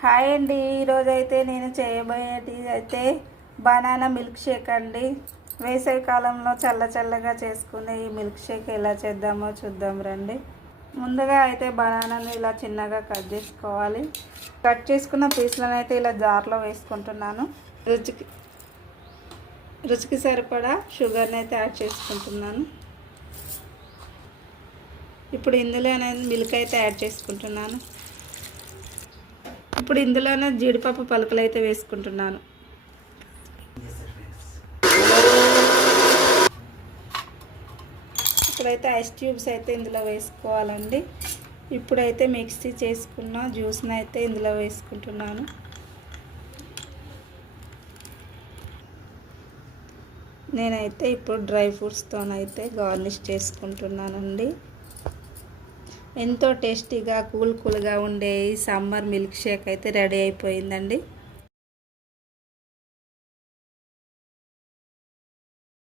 Hi అండి. ఈరోజైతే నేను చేయబోయేది అయితే బనానా మిల్క్ షేక్ అండి. వేసవి కాలంలో చల్ల చల్లగా చేసుకునే ఈ మిల్క్ షేక్ ఎలా చేద్దామో చూద్దాం రండి. ముందుగా అయితే బనానాను ఇలా చిన్నగా కట్ చేసుకోవాలి. కట్ చేసుకున్న పీసులను అయితే ఇలా జార్లో వేసుకుంటున్నాను. రుచికి రుచికి సరిపడా షుగర్ని అయితే యాడ్ చేసుకుంటున్నాను. ఇప్పుడు ఇందులోనే మిల్క్ అయితే యాడ్ చేసుకుంటున్నాను. ఇప్పుడు ఇందులోనే జీడిపప్పు పలుకులు అయితే వేసుకుంటున్నాను. ఇప్పుడైతే ఐస్ ట్యూబ్స్ అయితే ఇందులో వేసుకోవాలండి. ఇప్పుడైతే మిక్సీ చేసుకున్న జ్యూస్ని అయితే ఇందులో వేసుకుంటున్నాను. నేనైతే ఇప్పుడు డ్రై ఫ్రూట్స్తోనైతే గార్నిష్ చేసుకుంటున్నానండి. ఎంతో టేస్టీగా కూల్ కూల్గా ఉండే ఈ సమ్మర్ మిల్క్ షేక్ అయితే రెడీ అయిపోయిందండి.